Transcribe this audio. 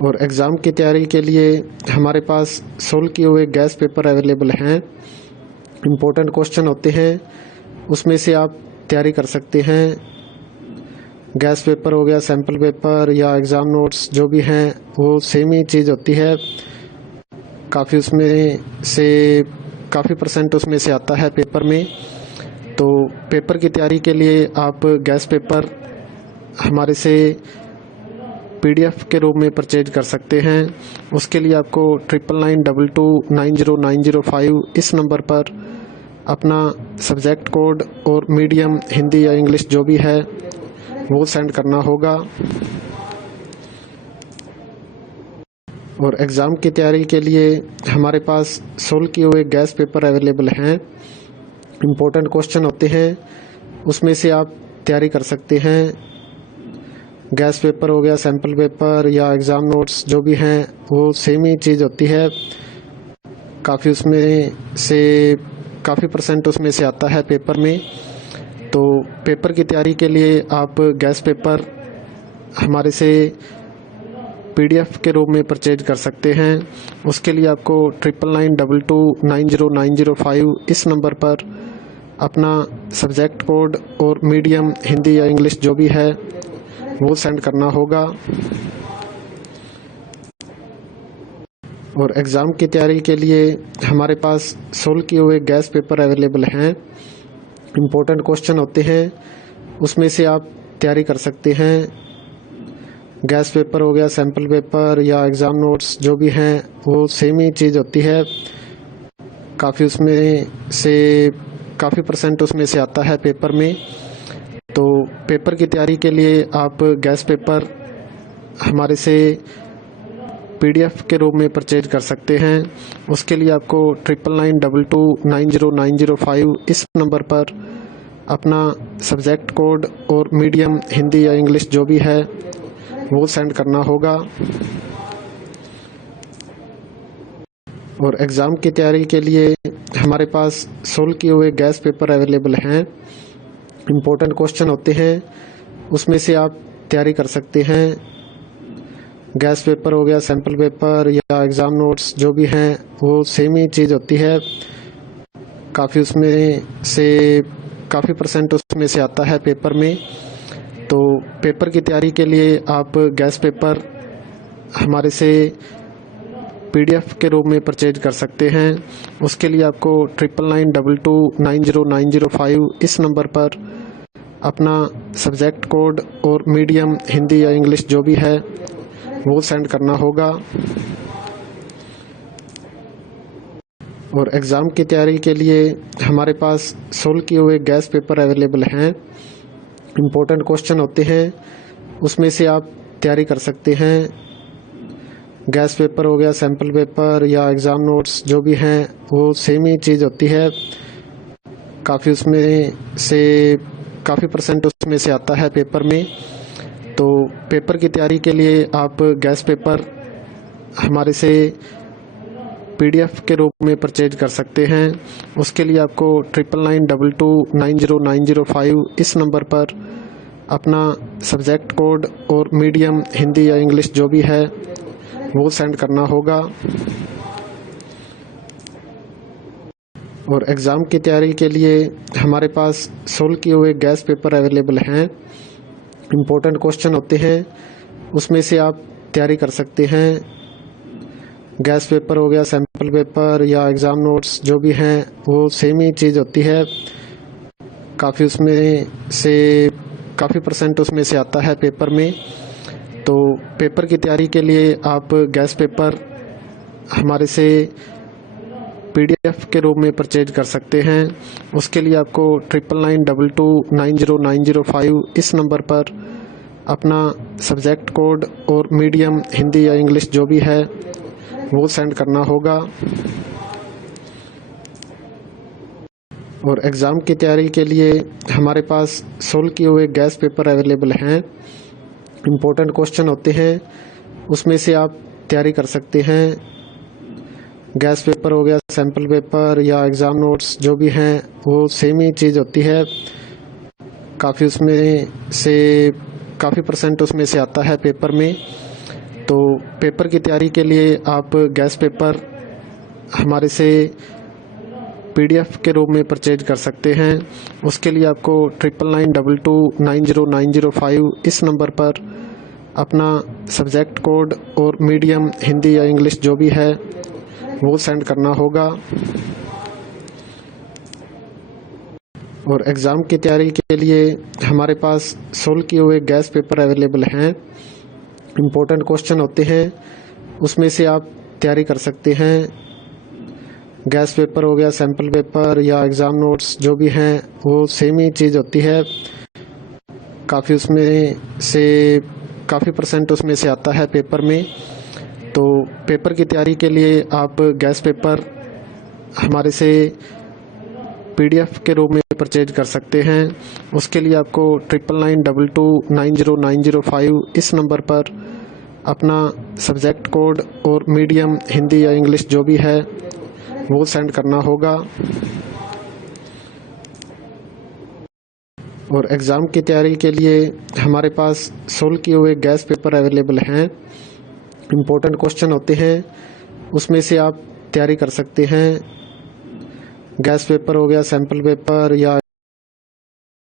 और एग्ज़ाम की तैयारी के लिए हमारे पास सोल्व किए हुए गैस पेपर अवेलेबल हैं। इम्पोर्टेंट क्वेश्चन होते हैं, उसमें से आप तैयारी कर सकते हैं। गैस पेपर हो गया, सैम्पल पेपर या एग्ज़ाम नोट्स जो भी हैं वो सेम ही चीज़ होती है। काफ़ी उसमें से काफ़ी परसेंट उसमें से आता है पेपर में। तो पेपर की तैयारी के लिए आप गैस पेपर हमारे से PDF के रूप में परचेज कर सकते हैं। उसके लिए आपको 9992290905 इस नंबर पर अपना सब्जेक्ट कोड और मीडियम हिंदी या इंग्लिश जो भी है वो सेंड करना होगा। और एग्ज़ाम की तैयारी के लिए हमारे पास सोल्व किए हुए गैस पेपर अवेलेबल हैं। इम्पोर्टेंट क्वेश्चन होते हैं, उसमें से आप तैयारी कर सकते हैं। गैस पेपर हो गया, सैम्पल पेपर या एग्ज़ाम नोट्स जो भी हैं वो सेम ही चीज़ होती है। काफ़ी उसमें से काफ़ी परसेंट उसमें से आता है पेपर में। तो पेपर की तैयारी के लिए आप गैस पेपर हमारे से PDF के रूप में परचेज कर सकते हैं। उसके लिए आपको 9992290905 इस नंबर पर अपना सब्जेक्ट कोड और मीडियम हिंदी या इंग्लिश जो भी है वो सेंड करना होगा। और एग्ज़ाम की तैयारी के लिए हमारे पास सोल्व किए हुए गैस पेपर अवेलेबल हैं। इम्पोर्टेंट क्वेश्चन होते हैं, उसमें से आप तैयारी कर सकते हैं। गैस पेपर हो गया, सैम्पल पेपर या एग्ज़ाम नोट्स जो भी हैं वो सेम ही चीज़ होती है। काफ़ी उसमें से काफ़ी परसेंट उसमें से आता है पेपर में। तो पेपर की तैयारी के लिए आप गैस पेपर हमारे से PDF के रूप में परचेज कर सकते हैं। उसके लिए आपको 9992290905 इस नंबर पर अपना सब्जेक्ट कोड और मीडियम हिंदी या इंग्लिश जो भी है वो सेंड करना होगा। और एग्ज़ाम की तैयारी के लिए हमारे पास सोल्व किए हुए गैस पेपर अवेलेबल हैं। इम्पोर्टेंट क्वेश्चन होते हैं, उसमें से आप तैयारी कर सकते हैं। गैस पेपर हो गया, सैम्पल पेपर या एग्ज़ाम नोट्स जो भी हैं वो सेम ही चीज़ होती है। काफ़ी उसमें से काफ़ी परसेंट उसमें से आता है पेपर में। तो पेपर की तैयारी के लिए आप गैस पेपर हमारे से PDF के रूप में परचेज कर सकते हैं। उसके लिए आपको 9992290905 इस नंबर पर अपना सब्जेक्ट कोड और मीडियम हिंदी या इंग्लिश जो भी है वो सेंड करना होगा। और एग्ज़ाम की तैयारी के लिए हमारे पास सोल्व किए हुए गैस पेपर अवेलेबल हैं। इम्पोर्टेंट क्वेश्चन होते हैं, उसमें से आप तैयारी कर सकते हैं। गैस पेपर हो गया, सैम्पल पेपर या एग्ज़ाम नोट्स जो भी हैं वो सेम ही चीज़ होती है। काफ़ी उसमें से काफ़ी परसेंट उसमें से आता है पेपर में। तो पेपर की तैयारी के लिए आप गैस पेपर हमारे से PDF के रूप में परचेज कर सकते हैं। उसके लिए आपको 9992290905 इस नंबर पर अपना सब्जेक्ट कोड और मीडियम हिंदी या इंग्लिश जो भी है वो सेंड करना होगा। और एग्ज़ाम की तैयारी के लिए हमारे पास सोल्व किए हुए गैस पेपर अवेलेबल हैं। इम्पोर्टेंट क्वेश्चन होते हैं, उसमें से आप तैयारी कर सकते हैं। गैस पेपर हो गया, सैम्पल पेपर या एग्ज़ाम नोट्स जो भी हैं वो सेम ही चीज़ होती है। काफ़ी उसमें से काफ़ी परसेंट उसमें से आता है पेपर में। तो पेपर की तैयारी के लिए आप गैस पेपर हमारे से PDF के रूप में परचेज कर सकते हैं। उसके लिए आपको 9992290905 इस नंबर पर अपना सब्जेक्ट कोड और मीडियम हिंदी या इंग्लिश जो भी है वो सेंड करना होगा। और एग्ज़ाम की तैयारी के लिए हमारे पास सोल्व किए हुए गैस पेपर अवेलेबल हैं। इम्पोर्टेंट क्वेश्चन होते हैं, उसमें से आप तैयारी कर सकते हैं। गैस पेपर हो गया, सैम्पल पेपर या एग्ज़ाम नोट्स जो भी हैं वो सेम ही चीज़ होती है। काफ़ी उसमें से काफ़ी परसेंट उसमें से आता है पेपर में। तो पेपर की तैयारी के लिए आप गैस पेपर हमारे से PDF के रूप में परचेज कर सकते हैं। उसके लिए आपको 9992290905 इस नंबर पर अपना सब्जेक्ट कोड और मीडियम हिंदी या इंग्लिश जो भी है वो सेंड करना होगा। और एग्ज़ाम की तैयारी के लिए हमारे पास सोल्व किए हुए गैस पेपर अवेलेबल हैं। इम्पोर्टेंट क्वेश्चन होते हैं, उसमें से आप तैयारी कर सकते हैं। गैस पेपर हो गया, सैम्पल पेपर या एग्ज़ाम नोट्स जो भी हैं वो सेम ही चीज़ होती है। काफ़ी परसेंट उसमें से आता है पेपर में। तो पेपर की तैयारी के लिए आप गैस पेपर हमारे से PDF के रूप में परचेज कर सकते हैं। उसके लिए आपको 9992290905 इस नंबर पर अपना सब्जेक्ट कोड और मीडियम हिंदी या इंग्लिश जो भी है वो सेंड करना होगा। और एग्ज़ाम की तैयारी के लिए हमारे पास सोल्व किए हुए गैस पेपर अवेलेबल हैं। इम्पोर्टेंट क्वेश्चन होते हैं, उसमें से आप तैयारी कर सकते हैं। गैस पेपर हो गया, सैम्पल पेपर या